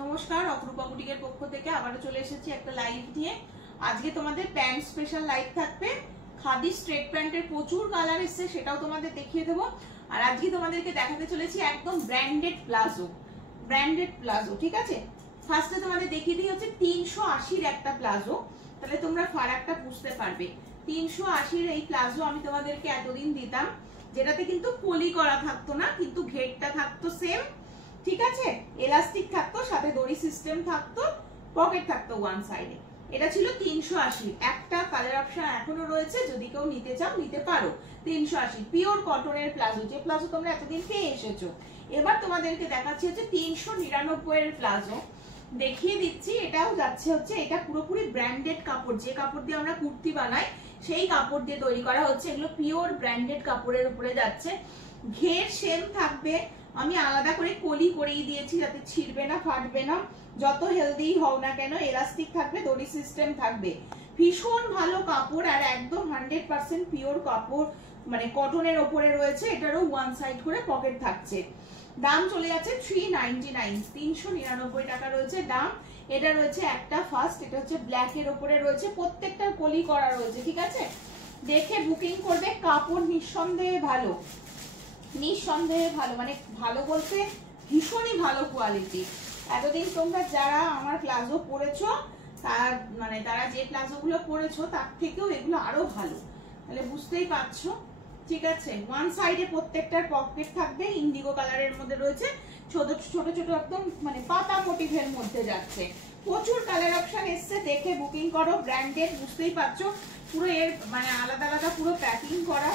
নমস্কার, অপরূপা বুটিকের পক্ষ থেকে আবারও চলে এসেছি একটা লাইভ নিয়ে। আজকে তোমাদের প্যান্ট স্পেশাল লাইভ থাকবে। খাদি স্ট্রেট প্যান্টের প্রচুর কালার এসছে, সেটাও তোমাদের দেখিয়ে দেবো। আর আজকে তোমাদেরকে দেখাতে চলেছি একদম ব্র্যান্ডেড প্লাজো, ঠিক আছে। ফার্স্টে তোমাদের দেখিয়ে দিই হচ্ছে 380-র একটা প্লাজো, তাহলে তোমরা ফারাকটা বুঝতে পারবে। 380-র এই প্লাজো আমি তোমাদেরকে এতদিন দিতাম, যেটাতে কিন্তু পলি করা থাকতো না, কিন্তু ঘেরটা থাকতো সেম, ঠিক আছে। এলাস্টিক থাকতো, সাথে দড়ি সিস্টেম থাকতো, পকেট থাকতো ওয়ান সাইডে। এটা ছিল 380। একটা কালার অপশন এখনো রয়েছে, যদি কেউ নিতে চাও নিতে পারো। 380 পিওর কটনের প্লাজো, যে প্লাজো তোমরা এতদিন পেয়ে এসেছো। এবার তোমাদেরকে দেখাচ্ছি হচ্ছে 399 এর প্লাজো, দেখিয়ে দিচ্ছি। এটাও যাচ্ছে হচ্ছে, এটা পুরোপুরি ব্র্যান্ডেড কাপড়, যে কাপড় দিয়ে আমরা কুর্তি বানাই সেই কাপড় দিয়ে তৈরি করা হচ্ছে। এগুলো পিওর ব্র্যান্ডেড কাপড়ের উপরে যাচ্ছে। ঘের সেম থাকবে, আমি আলাদা করে কলি করেই দিয়েছি যাতে ছিড়বে না, ফাটবে না। যত হেলদি হও না কেন, এলাস্টিক থাকবে, দড়ি সিস্টেম থাকবে। ভীষণ ভালো কাপড় আর একদম 100% পিওর কাপড়, মানে কটনের ওপরে রয়েছে। এটারও ওয়ান সাইড করে পকেট থাকছে। দাম চলে যাচ্ছে 399, 399 টাকা রয়েছে দাম। এটা রয়েছে একটা ফার্স্ট, এটা হচ্ছে ব্ল্যাক এর ওপরে রয়েছে, প্রত্যেকটা কলি করা রয়েছে, ঠিক আছে। দেখে বুকিং করবে। কাপড় নিঃসন্দেহে ভালো, মানে ভালো বলতে ভীষণই ভালো কোয়ালিটি। এতদিন তোমরা যারা আমার প্লাজো পরেছো, তারা যে প্লাজো গুলো পরেছো তার থেকেও এগুলো আরো ভালো, তাহলে বুঝতেই পারছো, ঠিক আছে। ওয়ান সাইডে প্রত্যেকটার পকেট থাকবে, ইন্ডিগো কালারের মধ্যে রয়েছে, ছোট ছোট ছোট একদম মানে পাতা মোটিভের মধ্যে যাচ্ছে। প্রচুর কালার অপশন এসছে, দেখে বুকিং করো। ব্র্যান্ডেড, বুঝতেই পারছো, পুরো এর মানে আলাদা আলাদা পুরো প্যাকিং করা।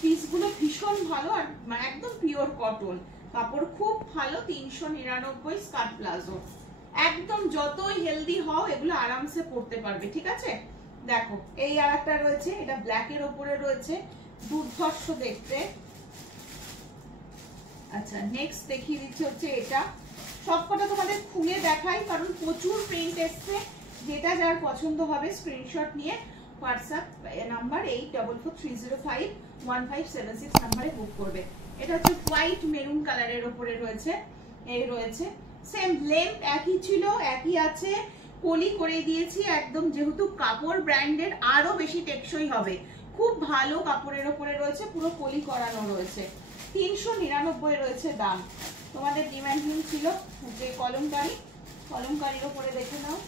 পিসগুলো ভীষণ ভালো আর মানে একদম পিওর কটন, কাপড় খুব ভালো। 399 স্কার্ট প্লাজো, একদম যতই হেলদি হও এগুলো আরামসে পরতে পারবে, ঠিক আছে। দেখো এই আরেকটা রয়েছে, এটা ব্ল্যাক এর উপরে রয়েছে, দুর্ধর্ষ দেখতে। আচ্ছা, নেক্সট দেখিয়ে দিচ্ছি হচ্ছে এটা। সবকটা তোমাদের খুলে দেখাই, কারণ প্রচুর প্রিন্ট এসছে। যেটা যার পছন্দ হবে স্ক্রিনশট নিয়ে হোয়াটসঅ্যাপ নাম্বার 8443051576 নাম্বারে বুক করবে। এটা হচ্ছে হোয়াইট মেরুন কালারের উপরে রয়েছে, এই রয়েছে। সেম লেন্থ একই ছিল, একই আছে, পলি করে দিয়েছি একদম। যেহেতু কাপড় ব্র্যান্ডেড, আরো বেশি টেকসই হবে। খুব ভালো কাপড়ের উপরে রয়েছে, পুরো পলি করানো রয়েছে। 399 রয়েছে দাম। তোমাদের ডিমান্ডিং ছিল যে কলমকারির উপরে দেখে নাও।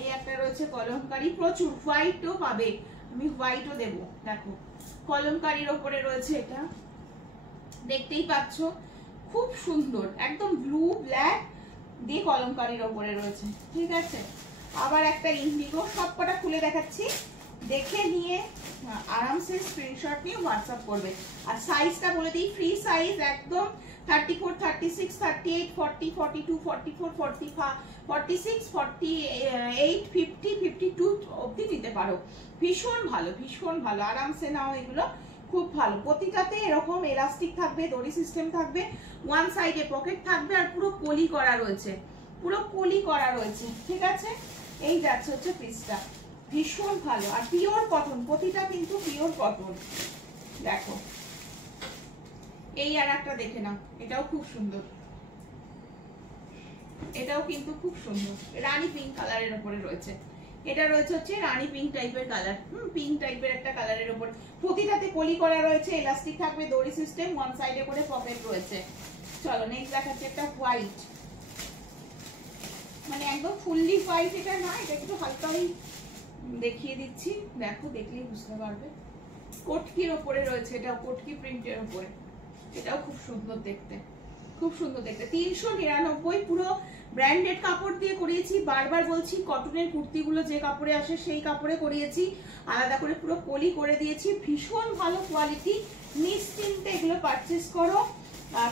এই একটা রয়েছে কলমকারি, প্রচুর হোয়াইটও পাবে, আমি হোয়াইটও দেবো। দেখো কলমকারির ওপরে রয়েছে, এটা দেখতেই পাচ্ছ, খুব সুন্দর, একদম ব্লু ব্ল্যাক দিয়ে কলমকারির ওপরে রয়েছে, ঠিক আছে। আবার একটা ইন্ডিগো, সবকটা খুলে দেখাচ্ছি, দেখে নিয়ে আরামসে স্ক্রিনশট নিয়ে হোয়াটসঅ্যাপ করবে। আর সাইজটা বলে দিই, ফ্রি সাইজ একদম 34, 36, 38, 40, 42, 44, 45, 46, 48, 50, 52 অবধি নিতে পারো। ভীষণ ভালো, আরামসে নাও এগুলো, খুব ভালো। প্রতিটাতে এরকম এলাস্টিক থাকবে, দড়ি সিস্টেম থাকবে, ওয়ান সাইডে পকেট থাকবে, আর পুরো পলি করা রয়েছে, ঠিক আছে। এই যাচ্ছে হচ্ছে পিসটা, ভীষণ ভালো আর পিওর কটন, প্রতিটা কিন্তু পিওর কটন। দেখো এই আর একটা দেখে নাও, এটাও খুব সুন্দর, এটাও কিন্তু খুব সুন্দর, রানী পিঙ্ক কালারের উপরে রয়েছে। এটা রয়েছে হচ্ছে রানী পিঙ্ক টাইপের কালার, পিঙ্ক টাইপের একটা কালারের উপর, প্রতিটাতে কলি করা রয়েছে, এলাস্টিক থাকবে, দড়ি সিস্টেম, ওয়ান সাইডে করে পকেট রয়েছে। চলো নেক্সট দেখাচ্ছি একটা হোয়াইট, মানে একদম ফুললি হোয়াইট এটা না, এটা একটু হালকা দেখিয়ে দিচ্ছি, দেখো দেখলেই বুঝতে পারবে। কটকির ওপরে রয়েছে, এটা কটকি প্রিন্টের উপরে, এটাও খুব সুন্দর দেখতে, 399, পুরো ব্র্যান্ডেড কাপড় দিয়ে করিয়েছি। বারবার বলছি, কটনের কুর্তিগুলো যে কাপড়ে আসে সেই কাপড়ে করিয়েছি, আলাদা করে পুরো পলি করে দিয়েছি। ভীষণ ভালো কোয়ালিটি, নিশ্চিন্তে এগুলো পারচেস করো।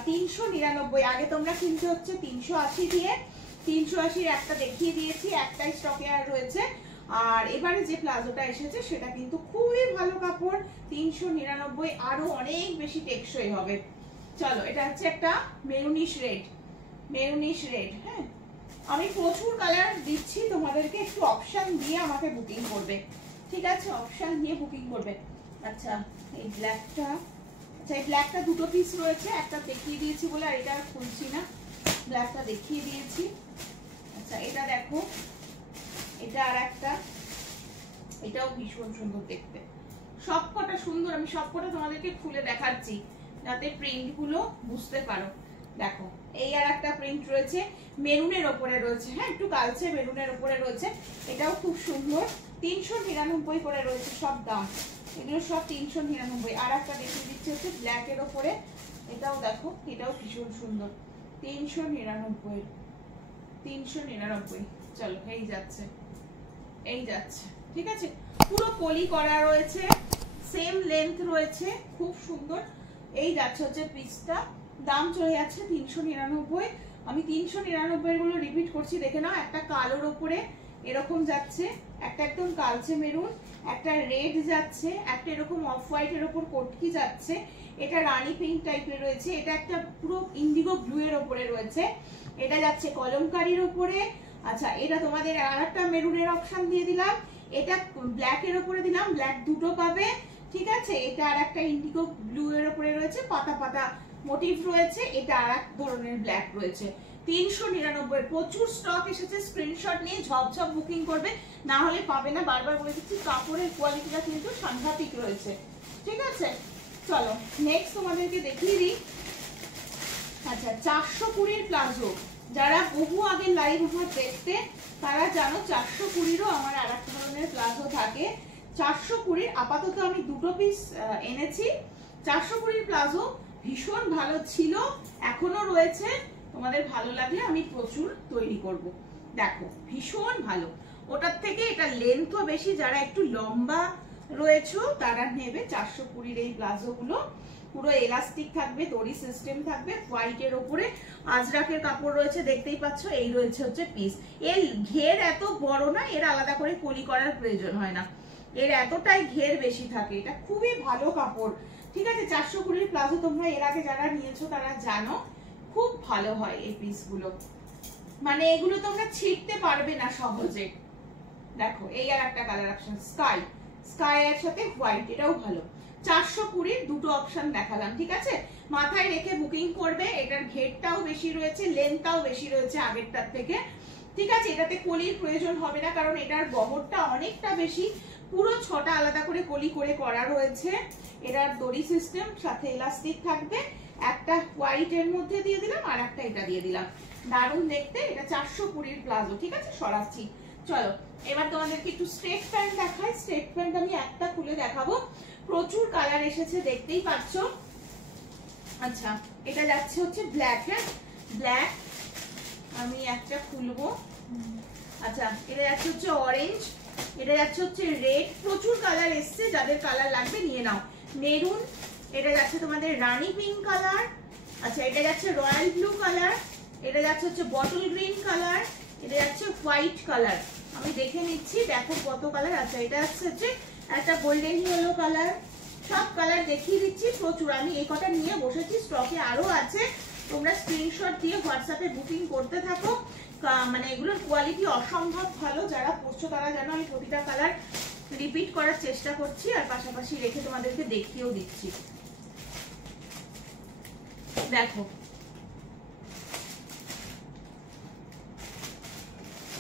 399, আগে তোমরা কিনতে হচ্ছে 380 দিয়ে। 380-র একটা দেখিয়ে দিয়েছি, একটাই স্টকে আর রয়েছে। আর এবারে যে প্লাজোটা এসেছে সেটা কিন্তু খুবই ভালো কাপড়, 399, আরো অনেক বেশি টেকসই হবে। চলো এটা হচ্ছে একটা মেরুনিশ রেড, হ্যাঁ। আমি প্রচুর কালার দিচ্ছি তোমাদেরকে, একটু অপশন দিয়ে আমাকে বুকিং করবে, ঠিক আছে, অপশন দিয়ে বুকিং করবে। আচ্ছা এই ব্ল্যাকটা, দুটো পিস রয়েছে, একটা দেখিয়ে দিয়েছি বলে আর এটা খুলছি না। ব্ল্যাকটা দেখিয়ে দিয়েছি। আচ্ছা এটা দেখো, এটা আর একটা, এটাও ভীষণ সুন্দর দেখতে। সবকটা সুন্দর, আমি সবকটা তোমাদেরকে খুলে দেখাচ্ছি যাতে প্রিন্ট গুলো বুঝতে পারো। দেখো এই আর একটা প্রিন্ট রয়েছে, মেরুনের ওপরে রয়েছে, হ্যাঁ একটু কালচে মেরুনের ওপরে রয়েছে, এটাও খুব সুন্দর। 399 করে রয়েছে সব দাম, এগুলো সব 399। আর একটা দেখিয়ে দিচ্ছে হচ্ছে ব্ল্যাক এর ওপরে, এটাও দেখো, এটাও ভীষণ সুন্দর, 399, 399। চলো এই যাচ্ছে, এই যাচ্ছে, ঠিক আছে। পুরো কলি করা রয়েছে, সেম লেন্থ রয়েছে, খুব সুন্দর। এই যাচ্ছে হচ্ছে পিসটা, দাম চলে যাচ্ছে 399। আমি 399 গুলো রিপিট করছি, দেখে নাও। একটা কালোর ওপরে এরকম যাচ্ছে, একটা একদম কালচে মেরুন, একটা রেড যাচ্ছে, একটা এরকম অফ হোয়াইট এর ওপর কটকি যাচ্ছে, এটা রানী পিঙ্ক টাইপের রয়েছে, এটা একটা পুরো ইন্ডিগো ব্লু এর ওপরে রয়েছে, এটা যাচ্ছে কলমকারীর ওপরে। আচ্ছা এটা তোমাদের আর একটা মেরুনের অপশন দিয়ে দিলাম, এটা ব্ল্যাক এর ওপরে দিলাম, ব্ল্যাক দুটো পাবে, ঠিক আছে। এটা আর একটা ইন্ডিগো ব্লু এর ওপরে রয়েছে, পাতা পাতা মোটিভ রয়েছে, এটা আর এক ধরনের ব্ল্যাক রয়েছে। 399, প্রচুর স্টক এসেছে, স্ক্রিনশট নিয়ে ঝপঝপ বুকিং করবে, না হলে পাবে না। বারবার বলে দিচ্ছি, কাপড়ের কোয়ালিটিটা কিন্তু সাংঘাতিক রয়েছে, ঠিক আছে। চলো নেক্সট তোমাদেরকে দেখিয়ে দিই। আচ্ছা 420 প্লাজো, যারা বহু আগে লাইভ আমার দেখতে তারা জানো 420-ও আমার আর এক ধরনের প্লাজো থাকে। 420 আপাতত আমি দুটো পিস এনেছি। 420 প্লাজো ভীষণ ভালো ছিল, এখনো রয়েছে, তোমাদের ভালো লাগলে আমি প্রচুর তৈরি করব। দেখো ভীষণ ভালো, ওটার থেকে এটা লেন্থও বেশি, যারা একটু লম্বা রয়েছে তারা নেবে 420 এই প্লাজো গুলো। পুরো এলাস্টিক থাকবে, দড়ি সিস্টেম থাকবে, হোয়াইটের ওপরে আজরাকের কাপড় রয়েছে, দেখতেই পাচ্ছ। এই রয়েছে হচ্ছে পিস, এর ঘের এত বড় না, এর আলাদা করে কলি করার প্রয়োজন হয় না, এর এতটাই ঘের বেশি থাকে, এটা খুবই ভালো কাপড়, ঠিক আছে। 420 প্লাজো তোমরা এর আগে যারা নিয়েছো তারা জানো, খুব ভালো হয় এই পিসগুলো, মানে এগুলো তোমরা ছিঁড়তে পারবে না সহজে। দেখো এই আর একটা কালার অপশন, স্কাই, স্কাই এর সাথে হোয়াইট, এটাও ভালো। 420 দুটো অপশন দেখালাম, ঠিক আছে। মাথায় রেখে বুকিং করবে, এটার ঘেরটাও বেশি রয়েছে, লেন্থটাও বেশি রয়েছে আগেরটার থেকে, ঠিক আছে। এটাতে কলির প্রয়োজন হবে না, কারণ এটার বহরটা অনেকটা বেশি, পুরো 6টা আলাদা করে কলি করে করা রয়েছে। এটার দড়ি সিস্টেম, সাথে এলাস্টিক থাকবে। একটা হোয়াইট এর মধ্যে দিয়ে দিলাম, আর একটা এটা দিয়ে দিলাম, দারুণ দেখতে। এটা 420 প্লাজো, ঠিক আছে, সরাচ্ছি। চলো এবার তোমাদেরকে একটু স্ট্রেট প্যান্ট দেখাই। স্ট্রেট প্যান্ট আমি একটা খুলে দেখাবো, প্রচুর কালার এসেছে, দেখতেই পাচ্ছ। আচ্ছা এটা যাচ্ছে হচ্ছে ব্ল্যাক, হ্যাঁ ব্ল্যাক, আমি একটা খুলবো। আচ্ছা এটা যাচ্ছে হচ্ছে অরেঞ্জ, এটা যাচ্ছে হচ্ছে রেড, প্রচুর কালার এসছে, যাদের কালার লাগবে নিয়ে নাও। মেরুন, এটা যাচ্ছে তোমাদের রানী পিঙ্ক কালার। আচ্ছা এটা যাচ্ছে রয়্যাল ব্লু কালার, এটা যাচ্ছে হচ্ছে বটল গ্রিন কালার, এটা যাচ্ছে হোয়াইট কালার। আমি দেখে নিচ্ছি, দেখো কত কালার। আচ্ছা এটা হচ্ছে একটা গোল্ডেন ইয়েলো কালার, সব কালার দেখিয়ে দিচ্ছি, প্রচুর। আমি এই কটা নিয়ে বসেছি, স্টকে আরো আছে, তোমরা স্ক্রিনশট দিয়ে হোয়াটসঅ্যাপে বুকিং করতে থাকো। মানে এগুলোর কোয়ালিটি অসম্ভব ভালো, যারা পড়ছো তারা জানো আমি প্রতিটা কালার রিপিট করার চেষ্টা করছি, আর পাশাপাশি রেখে তোমাদেরকে দেখিয়েও দিচ্ছি। দেখো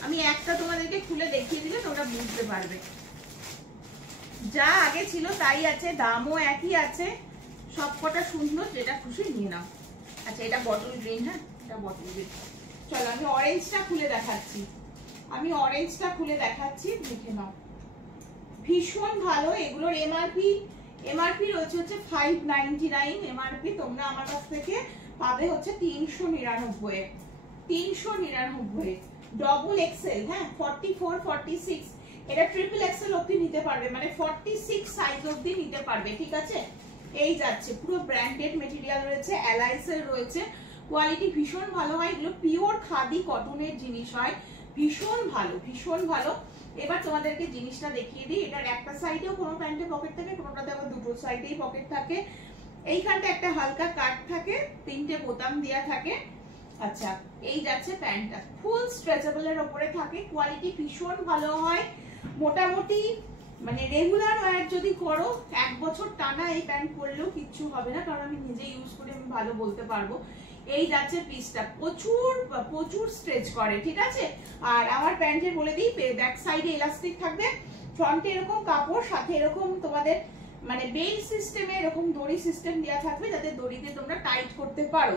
আমি একটা তোমাদেরকে খুলে দেখিয়ে দিলে তোমরা বুঝতে পারবে, যা আগে ছিল তাই আছে, দামও একই আছে, সবকটা সুন্দর, যেটা খুশি নিয়ে নাও। আচ্ছা এটা বটল গ্রিন, হ্যাঁ এটা বটল গ্রিন। চলো আমি অরেঞ্জটা খুলে দেখাচ্ছি, আমি অরেঞ্জটা খুলে দেখাচ্ছি, দেখে নাও, ভীষণ ভালো। এগুলোর এমআরপি রয়েছে হচ্ছে 599 এমআরপি, তোমরা আমার কাছ থেকে পাবে হচ্ছে 399, 399। ডবল এক্সেল, হ্যাঁ 44 46, এটা ট্রিপল এক্সেল অবধি নিতে পারবে, মানে 46 সাইজ অবধি নিতে পারবে, ঠিক আছে। এই যাচ্ছে, পুরো ব্র্যান্ডেড মেটেরিয়াল রয়েছে, অ্যালাইসের রয়েছে, কোয়ালিটি ভীষণ ভালো হয়, এগুলো পিওর খাদি কটনের জিনিস হয়, ভীষণ ভালো, ভীষণ ভালো। এবার তোমাদেরকে জিনিসটা দেখিয়ে দিই। এটার একটা সাইডেও কোনো প্যান্টে পকেট থাকে, কোনোটাতে আবার দুটো সাইডেই পকেট থাকে, এইখানটা একটা হালকা কাট থাকে, 3টে বোতাম দেওয়া থাকে। আচ্ছা এই যাচ্ছে প্যান্টটা, ফুল স্ট্রেচেবল এর উপরে থাকে, কোয়ালিটি ভীষণ ভালো হয়, মোটামুটি মানে রেগুলার ওয়্যার যদি করো 1 বছর টানা এই প্যান্ট পরলেও কিচ্ছু হবে না, কারণ আমি নিজে ইউজ করে আমি ভালো বলতে পারবো। এই যাচ্ছে পিসটা, প্রচুর প্রচুর স্ট্রেচ করে, ঠিক আছে। আর আমার প্যান্টের বলে দিই, ব্যাক সাইডে ইলাস্টিক থাকবে, ফ্রন্টে এরকম কাপড়, সাথে এরকম তোমাদের মানে বেল্ট সিস্টেমে এরকম দড়ি সিস্টেম দেওয়া থাকবে, যাতে দড়িতে তোমরা টাইট করতে পারো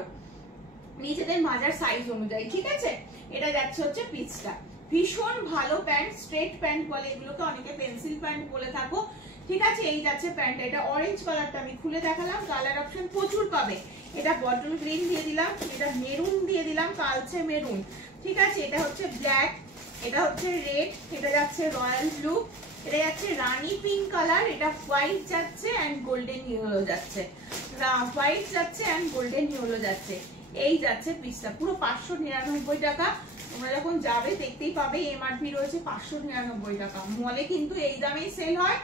নিজেদের মাজার সাইজ অনুযায়ী, ঠিক আছে। এটা যাচ্ছে হচ্ছে পিসটা, ভীষণ ভালো প্যান্ট, স্ট্রেট প্যান্ট বলে এগুলোকে, অনেকে পেন্সিল প্যান্ট বলে থাকো, ঠিক আছে। এই যাচ্ছে প্যান্ট, এটা অরেঞ্জ কালারটা আমি খুলে দেখালাম, কালার অপশন প্রচুর পাবে। এটা বটল গ্রিন দিয়ে দিলাম, এটা মেরুন দিয়ে দিলাম, কালচে মেরুন, ঠিক আছে। এটা হচ্ছে ব্ল্যাক, এটা হচ্ছে রেড, এটা যাচ্ছে রয়্যাল ব্লু, এটা যাচ্ছে রানী পিঙ্ক কালার, এটা হোয়াইট যাচ্ছে এন্ড গোল্ডেন ইয়েলো যাচ্ছে, হোয়াইট যাচ্ছে এন্ড গোল্ডেন ইয়েলো যাচ্ছে। এই যাচ্ছে পিসটা, পুরো 599 টাকা। তোমরা যখন যাবে দেখতেই পাবে এমআরপি রয়েছে 599 টাকা। মলে কিন্তু এই দামেই সেল হয়,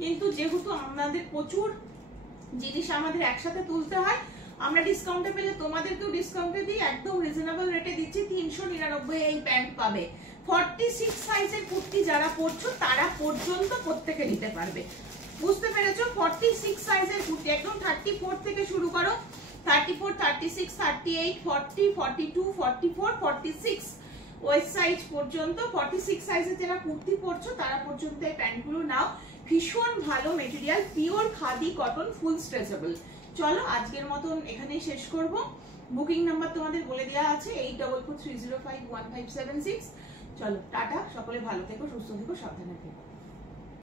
কিন্তু যেহেতু আমাদের প্রচুর জিনিস আমাদের একসাথে তুলতে হয়, আমরা ডিসকাউন্টে পেলে তোমাদেরকেও ডিসকাউন্টে দিই, একদম রিজনেবল রেটে দিচ্ছি। 399 এই প্যান্ট পাবে। 46 সাইজের কুর্তি যারা পরছো তারা পর্যন্ত প্রত্যেকে নিতে পারবে, বুঝতে পেরেছো? 46 সাইজের কুর্তি, একদম 34 থেকে শুরু করো, 34, 36, 38, 40, 42, 44, 46 ওয়েস্ট সাইজ পর্যন্ত। 46 সাইজের যারা কুর্তি পরছো তারা পর্যন্ত এই প্যান্টগুলো নাও, ভীষণ ভালো মেটেরিয়াল, পিওর খাদি কটন, ফুল স্ট্রেচেবল। চলো আজকের মতন এখানেই শেষ করব। বুকিং নাম্বার তোমাদের বলে দেওয়া আছে 8443051576। চলো টাটা, সকলে ভালো থেকো, সুস্থ থেকো, সাবধানে থেকো।